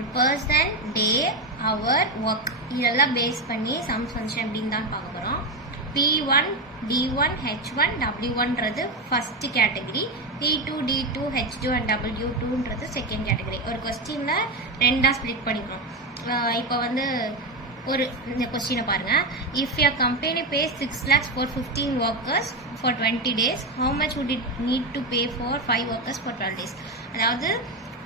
ஒரு person, day, hour, work இதெல்லாம் base பண்ணி சம்ஸ் ஃபங்க்ஷன் எப்படின்னு தான் பார்க்க போகிறோம். P1, D1, H1, W1ன்றது first category, P2, D2, H2 and W2ன்றது செகண்ட் கேட்டகரி. ஒரு கொஸ்டினில் ரெண்டாக ஸ்ப்ளிட் பண்ணிக்கிறோம். இப்போ வந்து ஒரு இந்த கொஸ்டினை பாருங்க. If your company pays 6 lakhs for 15 workers for 20 days, how much would it need to pay for 5 workers for 12 days? அதாவது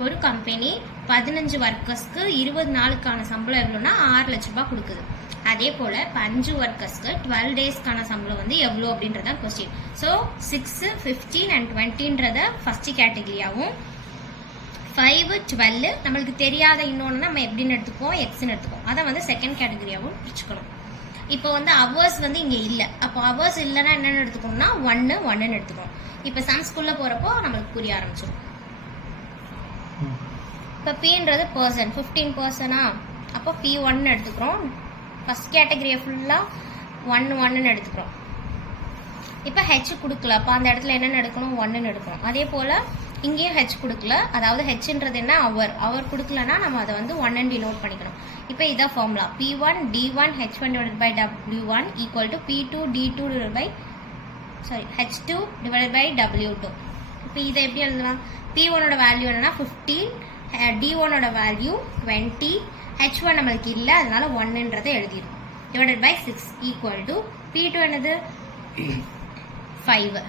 ஒரு கம்பெனி 15 ஒர்க்கர்ஸ்க்கு 20 நாளுக்கான சம்பளம் எவ்வளோன்னா 6 லட்ச ரூபாய் கொடுக்குது. அதே போல் 5 ஒர்க்கர்ஸ்க்கு 12 டேஸ்க்கான சம்பளம் வந்து எவ்வளோ அப்படின்றதான் கொஸ்டின். ஸோ 6, 15 and 20ன்றத ஃபர்ஸ்ட் கேட்டகரியாகவும், 5, 12 நம்மளுக்கு தெரியாத இன்னொன்று நம்ம எப்படின்னு எடுத்துக்குவோம், எக்ஸ்ன்னு எடுத்துக்குவோம். அதை வந்து செகண்ட் கேட்டகரியாகவும் பிரிச்சுக்கணும். இப்போ வந்து அவர்ஸ் வந்து இங்கே இல்லை. அப்போ அவர்ஸ் இல்லைன்னா என்னென்னு எடுத்துக்கணும்னா 1 எடுத்துக்கணும். இப்போ சம்ஸ்குள்ளே போகிறப்போ நம்மளுக்கு புரிய ஆரம்பிச்சிடும். இப்போ Pன்றது பர்சன், 15 பர்சனா, அப்போ P1 எடுத்துக்கிறோம். ஃபர்ஸ்ட் கேட்டகரியை ஃபுல்லாக 1 எடுத்துக்கிறோம். இப்போ ஹெச் கொடுக்கல, அப்போ அந்த இடத்துல என்னென்னு எடுக்கணும், 1 எடுக்கணும். அதே போல் இங்கேயும் ஹெச் கொடுக்கல, அதாவது ஹெச்ன்றது என்ன, அவர் கொடுக்கலன்னா நம்ம அதை வந்து 1 டினோட் பண்ணிக்கணும். இப்போ இதான் formula. P1 D1 H1 divided by W1 equal to P2 D2 divided by H2 divided by W2. இப்போ இதை எப்படி எழுதலாம்? P1ஓட வேல்யூ என்னன்னா 15, D1ஓட வேல்யூ 20, H1 நம்மளுக்கு இல்லை, அதனால 1ன்றதை எழுதிடும். Divided by 6 equal to P2 என்னது 5,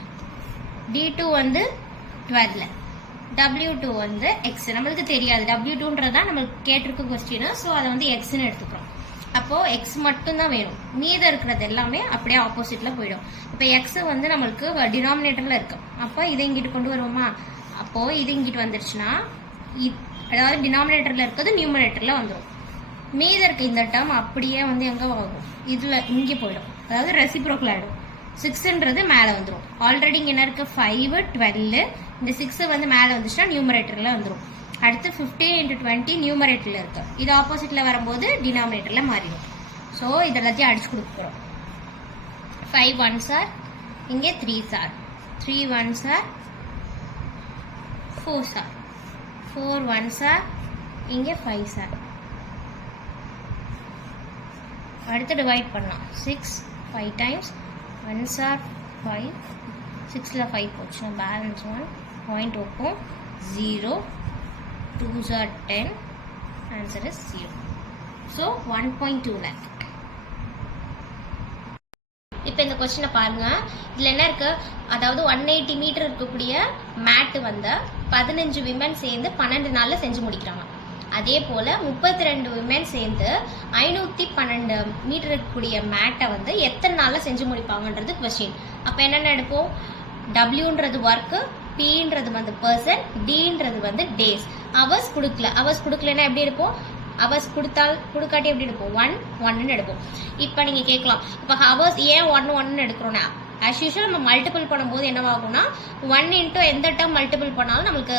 D2 வந்து 12, W2 வந்து X. நம்மளுக்கு தெரியாது, W2ன்றதான் நம்மளுக்கு கேட்டிருக்க கொஸ்டின். ஸோ அதை வந்து Xன்னு எடுத்துக்கிறோம். அப்போது X மட்டும்தான் வேணும், மீதம் இருக்கிறது எல்லாமே அப்படியே ஆப்போசிட்டில் போயிடும். இப்போ X வந்து நம்மளுக்கு டினாமினேட்டரில் இருக்கு. அப்போ இதை இங்கிட்டு கொண்டு வருவோமா? அப்போது இது இங்கிட்டு வந்துருச்சுன்னா அதாவது டினாமினேட்டரில் இருக்கிறது நியூமரேட்டரில் வந்துடும். மீதம் இருக்க இந்த டேர்ம் அப்படியே வந்து எங்கே ஆகும், இதில் இங்கே போயிடும், அதாவது ரெசிப்ரோக்கல் ஆகிடும். 6ன்றது மேலே வந்துடும். ஆல்ரெடி இங்கே என்ன இருக்குது, 5, 12, இந்த 6 வந்து மேலே வந்துச்சுன்னா நியூமரேட்டரில் வந்துடும். அடுத்து 15 into 20 நியூமரேட்டரில் இருக்கு, இது ஆப்போசிட்டில் வரும்போது டினாமினேட்டரில் மாறிடும். ஸோ இதெல்லாத்தையும் அடிச்சு கொடுக்க போகிறோம். 5 1s are, இங்கே 3s are, 3 1s are, 4s are, 4 1s are, இங்கே 5s are. அடுத்து டிவைட் பண்ணலாம். 6 5 times 1s are 5, 6ல் 5 போச்சு, பேலன்ஸ் 1 பாயிண்ட் வைப்போம், 0, 2s are 10, answer is 0. So 1.2 lakh. இப்போ இந்த கொஸ்டினை பாருங்க. இதில் என்ன இருக்கு, அதாவது 180 மீட்டர் இருக்கக்கூடிய மேட்டு வந்து 15 விமன் சேர்ந்து 12 நாளில் செஞ்சு முடிக்கிறாங்க. அதே போல் 32 விமன் சேர்ந்து 512 மீட்டர் இருக்கக்கூடிய மேட்டை வந்து எத்தனை நாளில் செஞ்சு முடிப்பாங்கன்றது கொஸ்டின். அப்போ என்னென்ன எடுப்போம், டபிள்யூன்றது ஒர்க்கு, Pன்றது வந்து பர்சன், Dன்றது வந்து டேஸ். அவர்ஸ் கொடுக்கலன்னா எப்படி எடுப்போம், அவர்ஸ் கொடுக்காட்டி எப்படி எடுப்போம், 1 எடுப்போம். இப்போ நீங்கள் கேட்கலாம், இப்போ ஹவர்ஸ் ஏன் 1 எடுக்கிறோன்னா, ஆஸ் யூஷுவல் நம்ம மல்டிபிள் பண்ணும்போது என்னவாகும்னா 1 இன்ட்டு எந்த டேர்ம் மல்டிபிள் பண்ணாலும் நம்மளுக்கு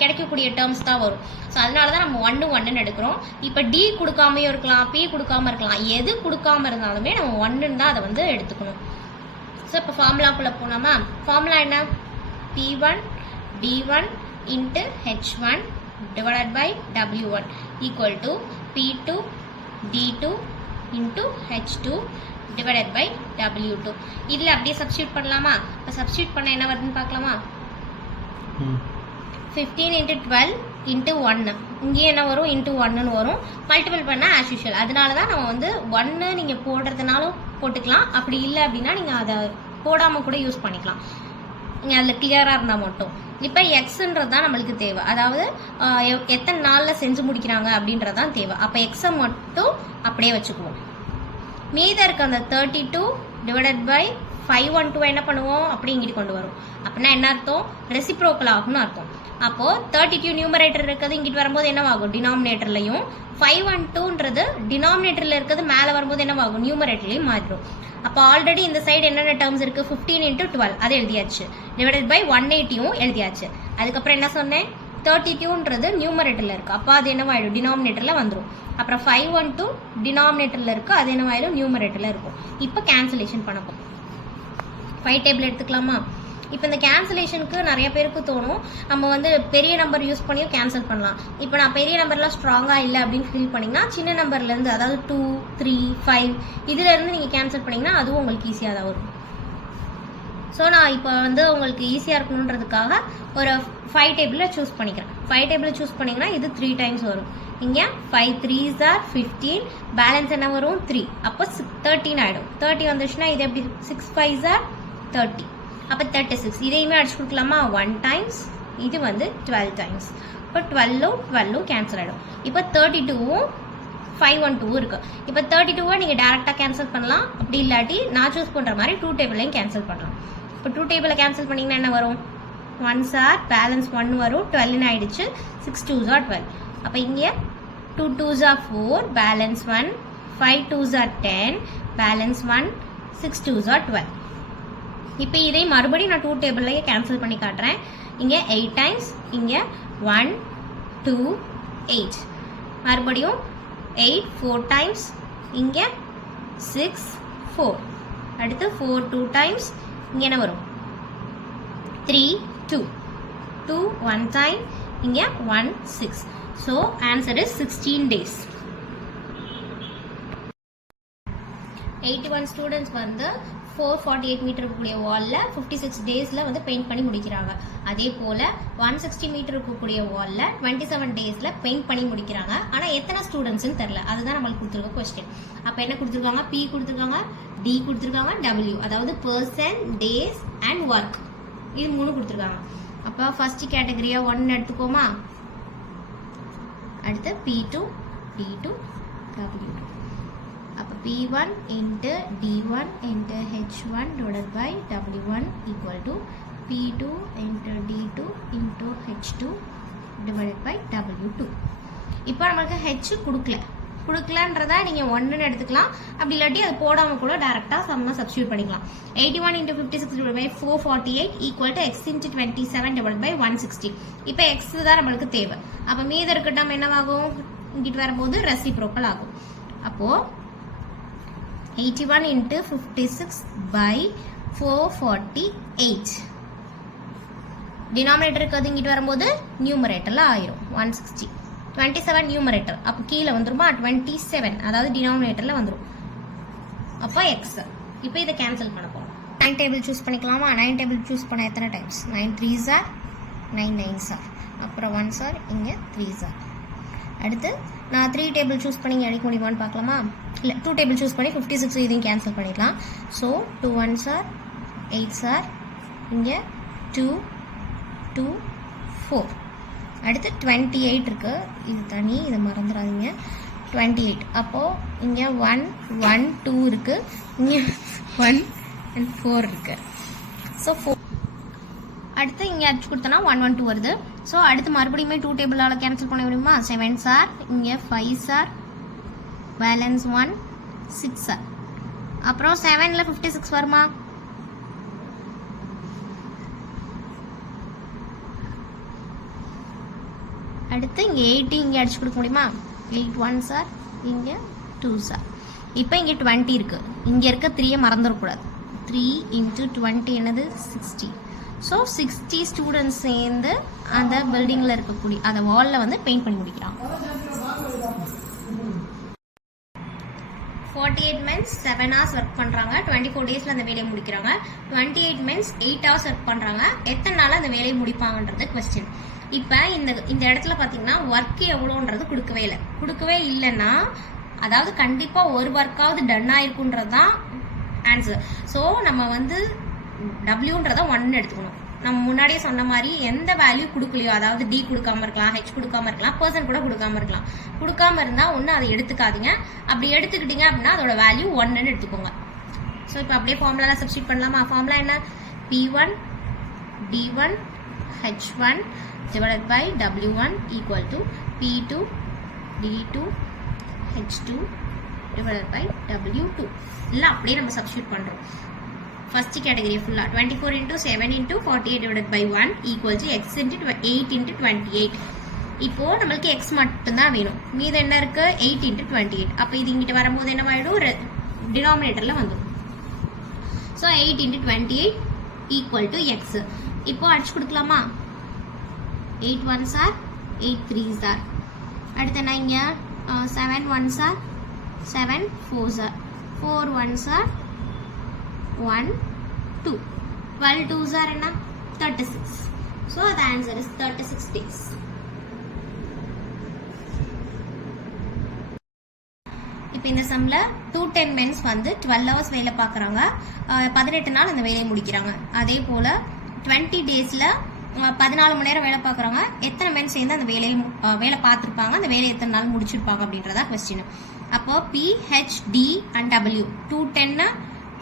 கிடைக்கக்கூடிய டேர்ம்ஸ் தான் வரும். ஸோ அதனால தான் நம்ம 1 எடுக்கிறோம். இப்போ D கொடுக்காமையும் இருக்கலாம், P கொடுக்காம இருக்கலாம், எது கொடுக்காம இருந்தாலுமே நம்ம 1 தான் அதை வந்து எடுத்துக்கணும். ஸோ இப்போ ஃபார்முலாக்குள்ளே போனோமா, ஃபார்முலா என்ன, P1 D1 into H1 divided by W1 equal to P2 D2 into H2 divided by W2. இதில் அப்படியே சப்ஸ்டியூட் பண்ணலாமா? இப்போ சப்ஸ்டியூட் பண்ண என்ன வருதுன்னு பார்க்கலாமா? 15 into 12 into 1, இங்கே என்ன வரும், into 1ன்னு வரும். மல்டிபிள் பண்ணால் ஆஸ் யூஷுவல். அதனால தான் நம்ம வந்து 1 நீங்கள் போடுறதுனாலும் போட்டுக்கலாம், அப்படி இல்லை அப்படின்னா நீங்கள் அதை போடாமல் கூட யூஸ் பண்ணிக்கலாம், நீங்கள் அதில் கிளியராக இருந்தால் மட்டும். இப்போ எக்ஸுன்றது தான் நம்மளுக்கு தேவை, அதாவது எத்தனை நாளில் செஞ்சு முடிக்கிறாங்க அப்படின்றது தான் தேவை. அப்போ எக்ஸை மட்டும் அப்படியே வச்சுக்குவோம். மீதம் இருக்க அந்த 32 டிவைடட் பை 512 என்ன பண்ணுவோம், அப்படி இங்கிட்டு கொண்டு வரும். அப்படின்னா என்ன அர்த்தம், ரெசிப்ரோக்கல் ஆகும்னு அர்த்தம். அப்போது 32 நியூமரேட்டர் இருக்கிறது இங்கிட்டு வரும்போது என்னவாகும், டினாமினேட்டர்லையும், 512ன்றது டினாமினேட்டரில் இருக்கிறது மேலே வரும்போது என்னவாகும், நியூமரேட்டர்லையும் மாறிடும். அப்போ ஆல்ரெடி இந்த சைடு என்னென்ன டேர்ம்ஸ் இருக்குது, 15 into 12 அதை எழுதியாச்சு, டிவைடட் பை 180யும் எழுதியாச்சு. அதுக்கப்புறம் என்ன சொன்னேன், 32ன்றது நியூமரேட்டரில் இருக்குது, அப்போ அது என்னவாயிடும், டினாமினேட்டரில் வந்துடும். அப்புறம் 512 டினாமினேட்டரில் இருக்குது, அது என்னவாயிடும், நியூமரேட்டரில் இருக்கும். இப்போ கேன்சலேஷன் பண்ணப்போம். 5 டேபிள் எடுத்துக்கலாமா? இப்போ இந்த கேன்சலேஷனுக்கு நிறைய பேருக்கு தோணும் நம்ம வந்து பெரிய நம்பர் யூஸ் பண்ணியும் கேன்சல் பண்ணலாம். இப்போ நான் பெரிய நம்பர்லாம் ஸ்ட்ராங்காக இல்லை அப்படின்னு ஃபீல் பண்ணிங்கன்னா சின்ன நம்பர்லேருந்து அதாவது 2, 3, 5 இதுலேருந்து நீங்கள் கேன்சல் பண்ணிங்கன்னா அதுவும் உங்களுக்கு ஈஸியாக தான் வரும். ஸோ நான் இப்போ வந்து உங்களுக்கு ஈஸியாக இருக்கணுன்றதுக்காக ஒரு 5 டேபிளில் சூஸ் பண்ணிக்கிறேன். 5 டேபிளில் சூஸ் பண்ணிங்கன்னா இது 3 டைம்ஸ் வரும். இங்கே 5 3s are 15, பேலன்ஸ் என்ன வரும் 3, அப்போ 13 ஆகிடும். 30 வந்துச்சுன்னா இது எப்படி 6 5s are 30, அப்போ 36. இதையுமே அடிச்சு கொடுக்கலாமா 1 டைம்ஸ், இது வந்து 12 டைம்ஸ். இப்போ 12 கேன்சல் ஆகிடும். இப்போ 32வும் 512 இருக்குது. இப்போ 32வை நீங்கள் டேரெக்டாக கேன்சல் பண்ணலாம், அப்படி இல்லாட்டி நான் சூஸ் பண்ணுற மாதிரி 2 டேபிளையும் கேன்சல் பண்ணலாம். இப்போ 2 டேபிளை கேன்சல் பண்ணிங்கன்னா என்ன வரும் 1s are பேலன்ஸ் 1 வரும், 12 ஆகிடுச்சு. 6 2s are 12. அப்போ இங்கே 2 2s are 4, balance 1, 5 2s are 10, balance 1, 6 2s are 12. இப்போ இதை மறுபடியும் நான் 2 டேபிள்லேயே கேன்சல் பண்ணி காட்டுறேன். இங்கே 8 டைம்ஸ், இங்கே 1 2 8, மறுபடியும் 8 4 டைம்ஸ், இங்கே 6 4, அடுத்து 4 2 டைம்ஸ், இங்கே என்ன வரும் 3 2 2 1 டைம், இங்கே 1 6. So answer is 16 days. 81 students வந்து 448 மீட்டர் இருக்கக்கூடிய வாலில் 56 டேஸில் வந்து பெயிண்ட் பண்ணி முடிக்கிறாங்க. அதே போல் 160 மீட்டர் இருக்கக்கூடிய வாலில் 27 டேஸில் பெயிண்ட் பண்ணி முடிக்கிறாங்க. ஆனால் எத்தனை ஸ்டூடெண்ட்ஸ்னு தெரில, அதுதான் நம்மளுக்கு கொடுத்துருக்க கொஸ்டின். அப்போ என்ன கொடுத்துருக்காங்க, P கொடுத்துருக்காங்க, D கொடுத்துருக்காங்க, W அதாவது பர்சன், டேஸ் அண்ட் ஒர்க், இது 3 கொடுத்துருக்காங்க. அப்போ ஃபர்ஸ்ட் கேட்டகரியாக 1 எடுத்துக்கோமா. அடுத்து P2, D2, W2. அப்போ P1 into D1 into H1 divided by W1 equal to P2 into D2 into H2 divided by W2. இப்போ நமக்கு H கொடுக்கலன்றதை நீங்கள் 1ன்னு எடுத்துக்கலாம், அப்படி இல்லாட்டி அது போடாமல் கூட டேரெக்டாக சம்மா சப்ஸ்டியூட் பண்ணிக்கலாம். 81 into 56 divided by 448 equal to x into 27 divided by 160. இப்போ x தான் நம்மளுக்கு தேவை. அப்போ மீத இருக்க டேர்ம் என்னவாகும், இங்கிட்டு வரும்போது ரெசிப்ரோக்கல் ஆகும். அப்போது 81 into 56 by 448 டினாமினேட்டர் இருக்கிறது இங்கிட்டு வரும்போது நியூமரேட்டரில் ஆயிரும் 160. 27 நியூமரேட்டர், அப்போ கீழே வந்துருமா 27, அதாவது டினாமினேட்டரில் வந்துடும். அப்போ எக்ஸ். இப்போ இதை கேன்சல் பண்ண போகிறோம். 9 டேபிள் சூஸ் பண்ணிக்கலாமா. 9 டேபிள் சூஸ் பண்ண எத்தனை times 9 3s are 9 9s are, அப்புறம் 1s are, இங்கே 3s are. அடுத்து நான் 3 டேபிள் சூஸ் பண்ணி அடிக்க முடியுமான்னு பார்க்கலாமா. இல்லை 2 டேபிள் சூஸ் பண்ணி 56 இதையும் கேன்சல் பண்ணிடலாம். So 2 1s are 8s are, இங்கே 2 2 4. அடுத்து 28 இருக்கு, இது தனி, இதை மறந்துடாதீங்க. 28 அப்போது இங்கே 1 1 2 இருக்கு, இங்கே 1 and 4 இருக்கு. ஸோ 4 அடுத்து இங்கே அடிச்சு கொடுத்தனா 1 1 2 வருது. ஸோ அடுத்து மறுபடியுமே 2 டேபிளால் கேன்சல் பண்ண முடியுமா. 7s are, இங்கே 5s are, பேலன்ஸ் 1 6 are, அப்புறம் 7ல் 56 வருமா. அடுத்து இங்கே 8 இங்கே அடிச்சு கொடுக்க முடியுமா. 8 1s are, இங்கே 2s are. இப்போ இங்கே 20 இருக்குது, இங்கே இருக்க 3யை மறந்துடக்கூடாது. 3 into 20 என்னது 60. ஸோ 60 ஸ்டூடெண்ட்ஸ் சேர்ந்து அந்த பில்டிங்கில் இருக்கக்கூடிய அந்த வாலில் வந்து பெயிண்ட் பண்ணி முடிக்கிறாங்க. 48 men 7 hours ஒர்க் பண்ணுறாங்க, 24 டேஸில் அந்த வேலையை முடிக்கிறாங்க. 28 men 8 hours ஒர்க் பண்ணுறாங்க, எத்தனை நாள் அந்த வேலையை முடிப்பாங்கன்றது கொஸ்டின். இப்போ இந்த இடத்துல பார்த்தீங்கன்னா ஒர்க் எவ்வளோன்றது கொடுக்கவே இல்லைன்னா, அதாவது கண்டிப்பாக ஒரு ஒர்க்காவது டன் ஆயிருக்குன்றது தான் ஆன்சர். ஸோ நம்ம வந்து டபிள்யூன்றதை 1 எடுத்துக்கணும். நம்ம முன்னாடியே சொன்ன மாதிரி எந்த வேல்யூ கொடுக்கலையோ, அதாவது டி கொடுக்காம இருக்கலாம், ஹெச் கொடுக்காம இருக்கலாம், பர்சன் கூட கொடுக்காம இருக்கலாம். கொடுக்காம இருந்தால் ஒன்று அதை எடுத்துக்காதீங்க. அப்படி எடுத்துக்கிட்டீங்க அப்படின்னா அதோட வேல்யூ 1ன்னு எடுத்துக்கோங்க. ஸோ இப்போ அப்படியே ஃபார்முலாலாம் சப்ஸ்டியூட் பண்ணலாமா. ஃபார்முலா என்ன, P1 D1 H1 divided by W1 equal to P2 D2 H2 divided by W2. இல்லை அப்படியே நம்ம சப்ஸ்டியூட் பண்ணுறோம். ஃபர்ஸ்ட் கேட்டகரி ஃபுல்லாக 24 into 7 into 48 divided by 1 equal to x into 8 into 28. இப்போது நம்மளுக்கு எக்ஸ் மட்டும்தான் வேணும், மீது என்ன இருக்குது 8 into 28. அப்போ இது இங்கிட்ட வரும்போது என்ன ஆகிடும், டினாமினேட்டரில் வந்துடும். So 8 into 28 equal to x. இப்போ அடிச்சு கொடுக்கலாமா? 8 1s are 8 3s are. அடுத்து என்ன இங்க 7 1s are 7 4s are 4 1s are 1 2 12 2s are என்ன 36. So the answer is 36 days. இப்போ இந்த சம்ல 210 men வந்து 12 hours வேலை பார்க்குறாங்க, 18 நாள் அந்த வேலையை முடிக்கிறாங்க. அதே போல 20 daysல 14 மணி நேரம் வேலை பார்க்குறாங்க. எத்தனை மென் சேர்ந்து அந்த வேலை பார்த்துருப்பாங்க, அந்த வேலையை எத்தனை நாள் முடிச்சிருப்பாங்க அப்படின்றதா கொஸ்டின். அப்போ P H D and W 210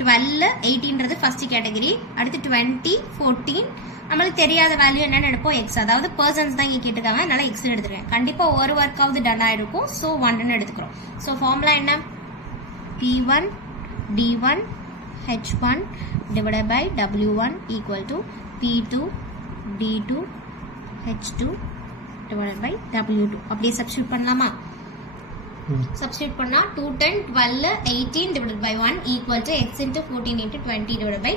12 18ன்றது ஃபர்ஸ்ட் கேட்டகரி. அடுத்து 20 14 நம்மளுக்கு தெரியாத வேல்யூ என்னன்னு எடுப்போம் எக்ஸ், அதாவது பர்சன்ஸ் தான் இங்கே கேட்டிருக்காங்க, அதனால எக்ஸ்னு எடுத்துருக்கேன். கண்டிப்பாக ஒரு ஒர்க்காவது டன் ஆகிருக்கும், ஸோ 1ன்னு எடுத்துக்கிறோம். ஸோ ஃபார்முலா என்ன? P1 D1 H1 divided by W1 equal to P2 D2 H2 divided by W2. அப்படியே சப்ஸ்டியூட் பண்ணலாமா? சப்ஸ்டியூட் பண்ணா 210 12 18 divided by 1 equal to x into 14 into 20 divided by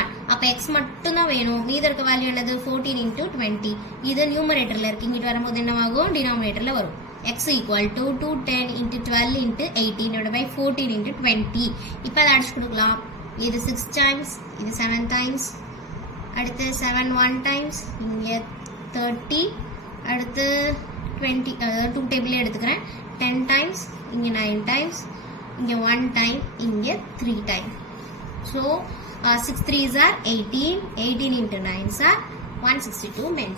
1. அப்ப x மட்டும் தான் வேணும், மீதி இருக்க வேல்யூ என்னது 14 into 20. இது நியூமரேட்டர்ல இருக்கு, இங்கிட்டு வரும்போது என்னவாகும் டினாமினேட்டர்ல வரும். x equal to 210 into 12 into 18 divided by 14 into 20. இப்போ அதை அடிச்சு கொடுக்கலாம். இது 6 times, இது 7 times, அடுத்து 7 1 times, இங்க 30, அடுத்து 20 2 டேபிளே எடுத்துக்கிறேன். 10 times, இங்க 9 times, இங்க 1 time, இங்க 3 time. So 6 3s are 18, 18 into 9s are 162 men.